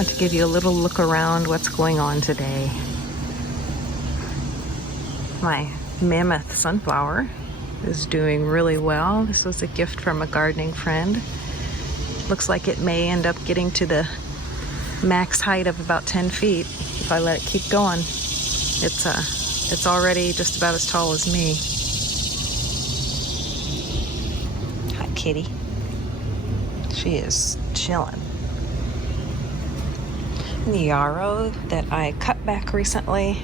want to give you a little look around what's going on today. My Mammoth Sunflower is doing really well. This was a gift from a gardening friend. Looks like it may end up getting to the max height of about 10 feet if I let it keep going. It's already just about as tall as me. Hi, kitty. She is chilling. The yarrow that I cut back recently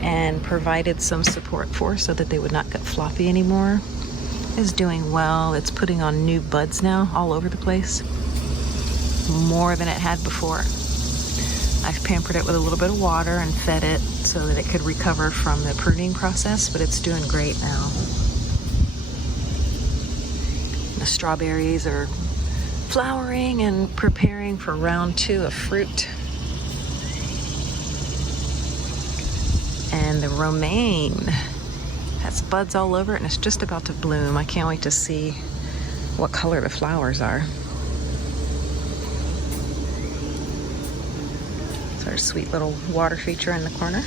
and provided some support for so that they would not get floppy anymore is doing well. It's putting on new buds now all over the place, more than it had before. I've pampered it with a little bit of water and fed it so that it could recover from the pruning process, but it's doing great now. The strawberries are flowering and preparing for round 2 of fruit. And the romaine has buds all over it and it's just about to bloom. I can't wait to see what color the flowers are. It's our sweet little water feature in the corner.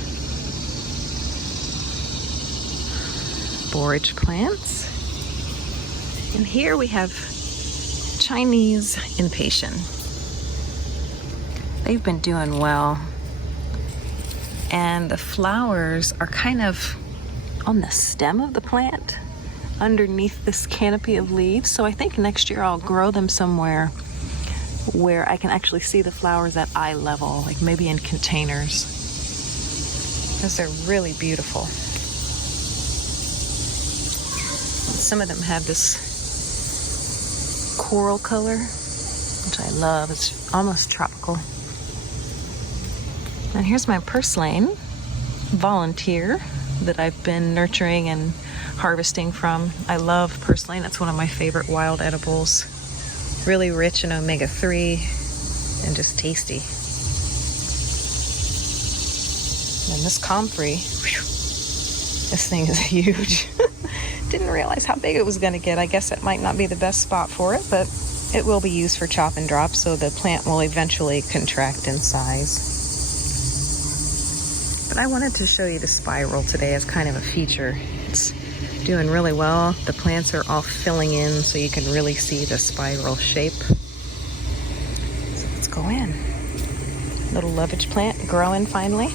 Borage plants. And here we have Chinese Impatient. They've been doing well. And the flowers are kind of on the stem of the plant underneath this canopy of leaves. So I think next year I'll grow them somewhere where I can actually see the flowers at eye level, like maybe in containers, because they're really beautiful. Some of them have this coral color, which I love. It's almost tropical. And here's my Purslane volunteer that I've been nurturing and harvesting from. I love Purslane. It's one of my favorite wild edibles. Really rich in omega-3 and just tasty. And this Comfrey, whew, this thing is huge. Didn't realize how big it was gonna get. I guess it might not be the best spot for it, but it will be used for chop and drop, so the plant will eventually contract in size. But I wanted to show you the spiral today as kind of a feature. It's doing really well. The plants are all filling in so you can really see the spiral shape. So let's go in. Little lovage plant growing finally.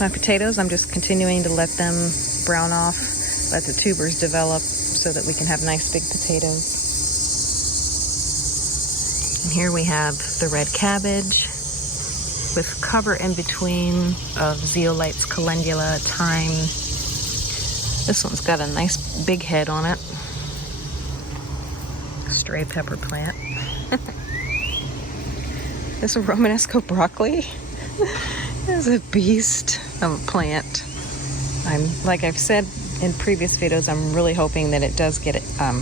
My potatoes, I'm just continuing to let them brown off, let the tubers develop so that we can have nice big potatoes. And here we have the red cabbage with cover in between of zeolites, calendula, thyme. This one's got a nice big head on it. Stray pepper plant. This Romanesco broccoli is a beast of a plant. Like I've said in previous videos, I'm really hoping that it does get a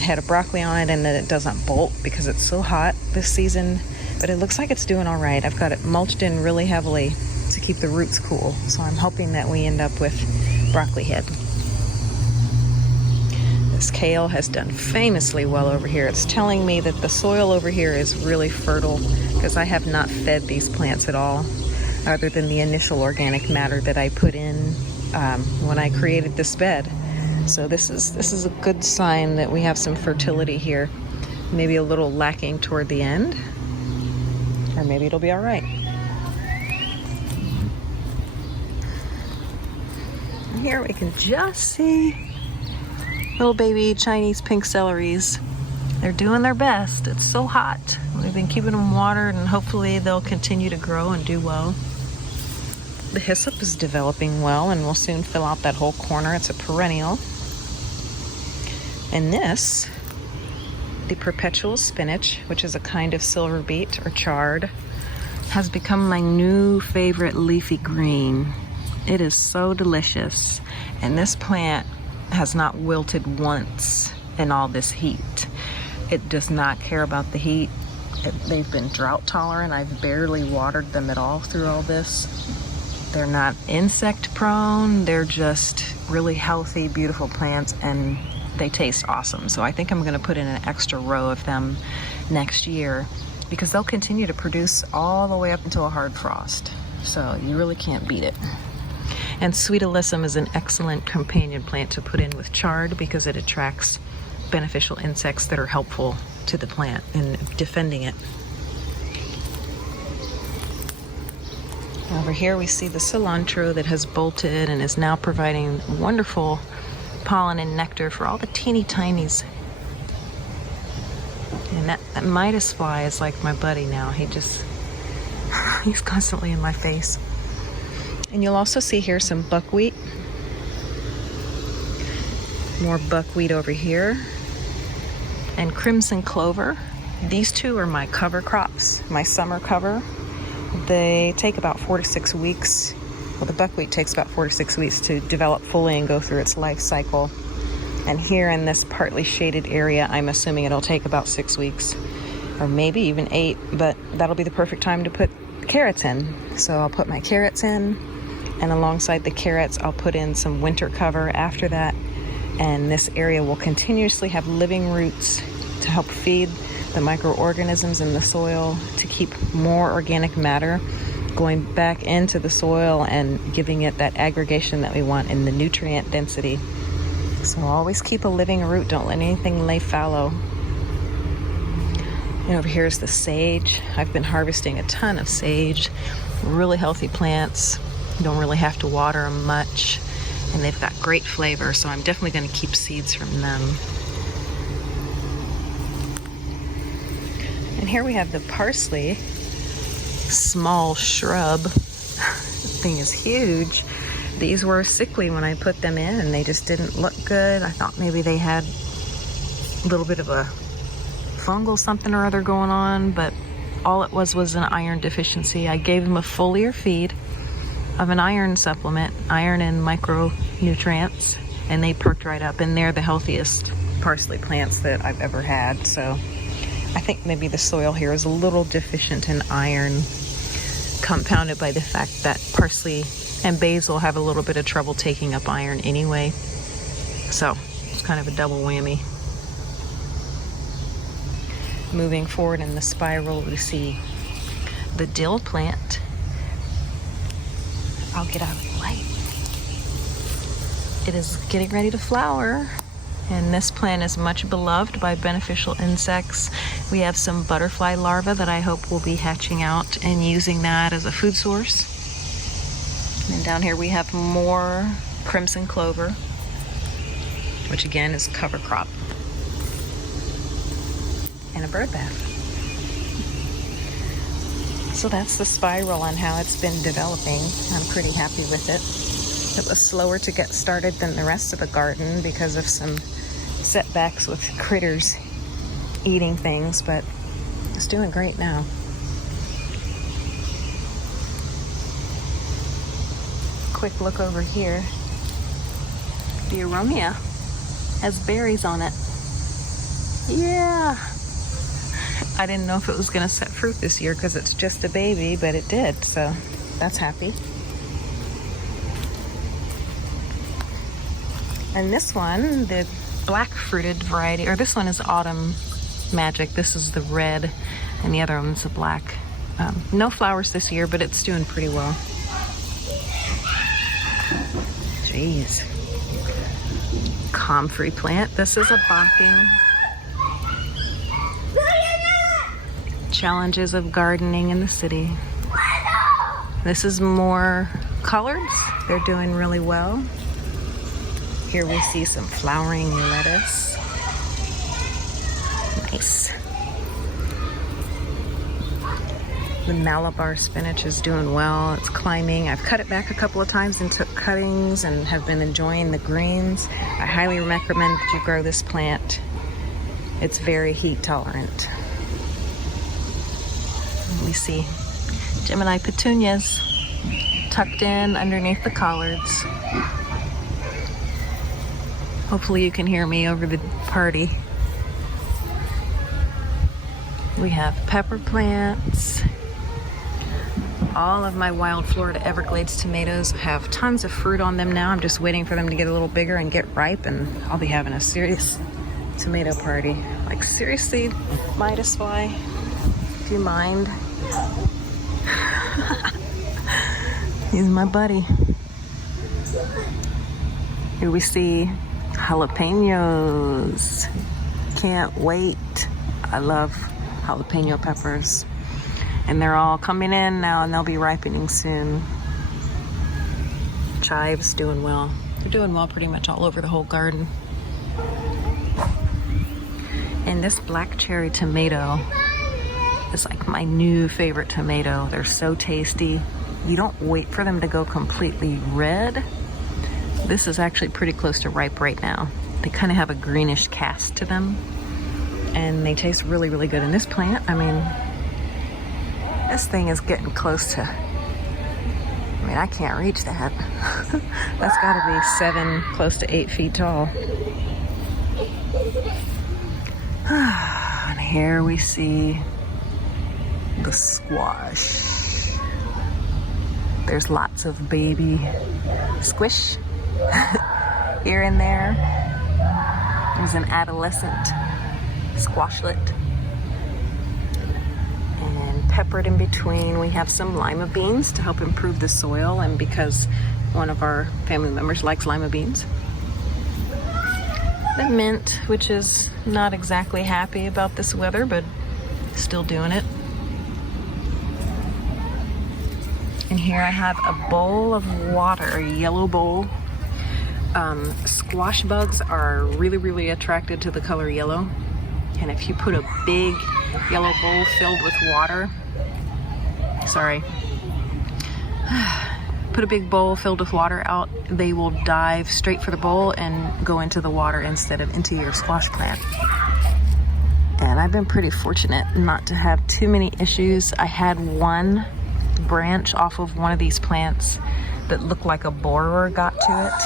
head of broccoli on it and that it doesn't bolt because it's so hot this season. But it looks like it's doing all right. I've got it mulched in really heavily to keep the roots cool. So I'm hoping that we end up with broccoli head. This kale has done famously well over here. It's telling me that the soil over here is really fertile because I have not fed these plants at all, other than the initial organic matter that I put in when I created this bed. So this is a good sign that we have some fertility here. Maybe a little lacking toward the end. Or maybe it'll be all right. And here we can just see little baby Chinese pink celeries. They're doing their best. It's so hot. We've been keeping them watered and hopefully they'll continue to grow and do well. The hyssop is developing well and will soon fill out that whole corner. It's a perennial. And this, the Perpetual Spinach, which is a kind of silver beet or chard, has become my new favorite leafy green. It is so delicious. And this plant has not wilted once in all this heat. It does not care about the heat. They've been drought tolerant. I've barely watered them at all through all this. They're not insect prone. They're just really healthy, beautiful plants, and they taste awesome. So I think I'm gonna put in an extra row of them next year because they'll continue to produce all the way up until a hard frost. So you really can't beat it. And Sweet Alyssum is an excellent companion plant to put in with chard because it attracts beneficial insects that are helpful to the plant in defending it. Over here we see the cilantro that has bolted and is now providing wonderful pollen and nectar for all the teeny tinies. And that Midas fly is like my buddy now. He's constantly in my face. And you'll also see here some buckwheat. More buckwheat over here. And crimson clover. These two are my cover crops, my summer cover. They take about 4 to 6 weeks. Well, the buckwheat takes about 4 to 6 weeks to develop fully and go through its life cycle. And here in this partly shaded area, I'm assuming it'll take about 6 weeks, or maybe even 8, but that'll be the perfect time to put carrots in. So I'll put my carrots in, and alongside the carrots, I'll put in some winter cover after that. And this area will continuously have living roots to help feed the microorganisms in the soil, to keep more organic matter going back into the soil and giving it that aggregation that we want in the nutrient density. So always keep a living root, don't let anything lay fallow. And over here is the sage. I've been harvesting a ton of sage, really healthy plants. You don't really have to water them much, and they've got great flavor, so I'm definitely going to keep seeds from them. And here we have the parsley, small shrub. This thing is huge. These were sickly when I put them in, and they just didn't look good. I thought maybe they had a little bit of a fungal something or other going on, but all it was an iron deficiency. I gave them a foliar feed of an iron supplement, iron and micronutrients, and they perked right up, and they're the healthiest parsley plants that I've ever had. So I think maybe the soil here is a little deficient in iron, compounded by the fact that parsley and basil have a little bit of trouble taking up iron anyway. So it's kind of a double whammy. Moving forward in the spiral, we see the dill plant. I'll get out of the light. It is getting ready to flower. And this plant is much beloved by beneficial insects. We have some butterfly larvae that I hope will be hatching out and using that as a food source. And down here we have more crimson clover, which again is cover crop. And a bird bath. So that's the spiral on how it's been developing. I'm pretty happy with it. It was slower to get started than the rest of the garden because of some setbacks with critters eating things, but it's doing great now. Quick look over here. The aromia has berries on it. Yeah! I didn't know if it was going to set fruit this year because it's just a baby, but it did, so that's happy. And this one, the black fruited variety, or this one is Autumn Magic. This is the red, and the other one's the black. No flowers this year, but it's doing pretty well. Jeez. Comfrey plant. This is a bonking. Challenges of gardening in the city. This is more collards. They're doing really well. Here we see some flowering lettuce. Nice. The Malabar spinach is doing well. It's climbing. I've cut it back a couple of times and took cuttings and have been enjoying the greens. I highly recommend that you grow this plant. It's very heat tolerant. We see Gemini petunias tucked in underneath the collards. Hopefully you can hear me over the party. We have pepper plants. All of my wild Florida Everglades tomatoes have tons of fruit on them now. I'm just waiting for them to get a little bigger and get ripe, and I'll be having a serious tomato party. Like seriously, Midas fly. Do you mind? He's my buddy. Here we see jalapenos. Can't wait. I love jalapeno peppers. And they're all coming in now and they'll be ripening soon. Chives doing well. They're doing well pretty much all over the whole garden. And this black cherry tomato is like my new favorite tomato. They're so tasty. You don't wait for them to go completely red. This is actually pretty close to ripe right now. They kind of have a greenish cast to them. And they taste really, really good. And this plant, I mean, this thing is getting close to, I mean, I can't reach that. That's gotta be 7, close to 8 feet tall. And here we see the squash. There's lots of baby squish here and there. There's an adolescent squashlet. And peppered in between, we have some Lima beans to help improve the soil, and because one of our family members likes Lima beans. The mint, which is not exactly happy about this weather, but still doing it. And here I have a bowl of water, a yellow bowl. Squash bugs are really, really attracted to the color yellow. And if you put a big yellow bowl filled with water, put a big bowl filled with water out, they will dive straight for the bowl and go into the water instead of into your squash plant. And I've been pretty fortunate not to have too many issues. I had one branch off of one of these plants that looked like a borer got to it.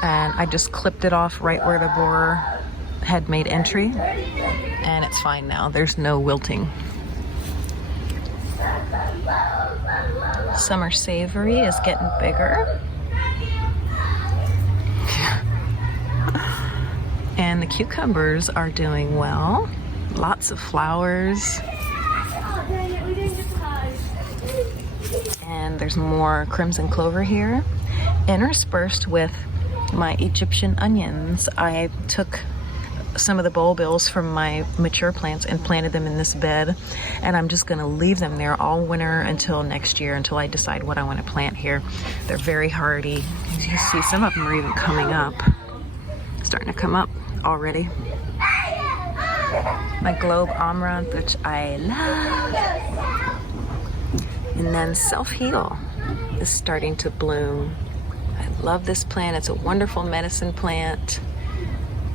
And I just clipped it off right where the borer had made entry. And it's fine now. There's no wilting. Summer savory is getting bigger. And the cucumbers are doing well. Lots of flowers. And there's more crimson clover here. Interspersed with my Egyptian onions, I took some of the bulbils from my mature plants and planted them in this bed, and I'm just going to leave them there all winter until next year, until I decide what I want to plant here. They're very hardy. As you see, some of them are even coming up, starting to come up already. My globe amaranth, which I love. And then self-heal is starting to bloom. I love this plant. It's a wonderful medicine plant.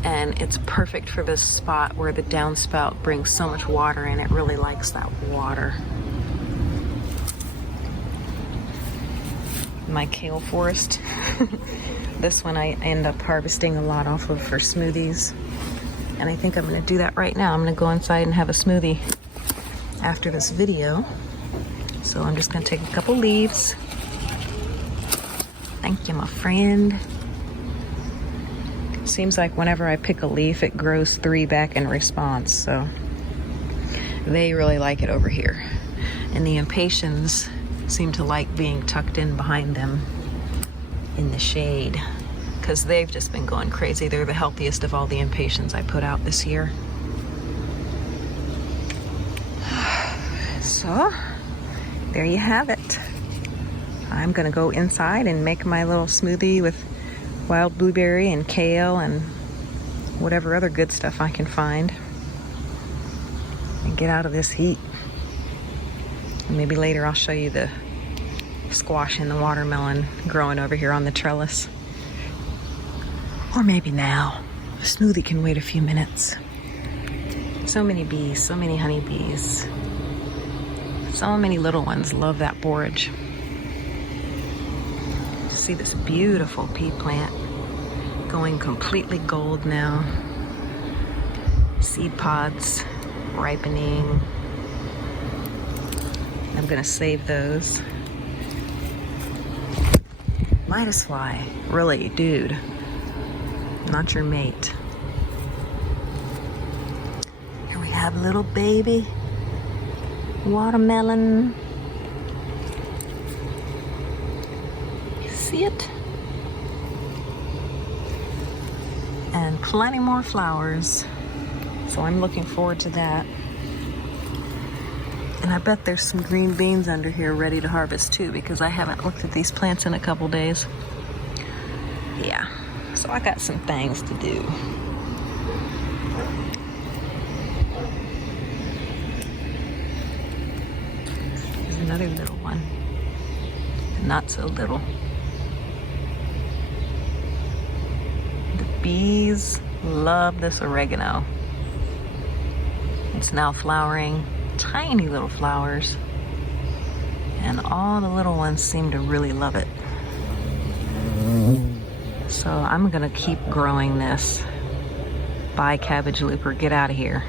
And it's perfect for this spot where the downspout brings so much water and it really likes that water. My kale forest. This one I end up harvesting a lot off of for smoothies. And I think I'm gonna do that right now. I'm gonna go inside and have a smoothie after this video. So I'm just gonna take a couple leaves. Thank you, my friend. Seems like whenever I pick a leaf, it grows 3 back in response, so they really like it over here. And the Impatiens seem to like being tucked in behind them in the shade, because they've just been going crazy. They're the healthiest of all the Impatiens I put out this year. So, there you have it. I'm gonna go inside and make my little smoothie with wild blueberry and kale and whatever other good stuff I can find, and get out of this heat. And maybe later I'll show you the squash and the watermelon growing over here on the trellis. Or maybe now. The smoothie can wait a few minutes. So many bees, so many honeybees. So many little ones love that borage. See this beautiful pea plant going completely gold now. Seed pods ripening. I'm gonna save those. Midas fly, really, dude, not your mate. Here we have little baby watermelon. You see it? And plenty more flowers. So I'm looking forward to that. And I bet there's some green beans under here ready to harvest too, because I haven't looked at these plants in a couple days. Yeah, so I got some things to do. There's another little one. Not so little. The bees love this oregano. It's now flowering. Tiny little flowers, and all the little ones seem to really love it. So I'm gonna keep growing this. Bye, cabbage looper, get out of here.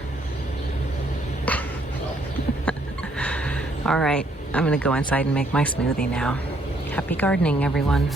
All right, I'm gonna go inside and make my smoothie now. Happy gardening, everyone.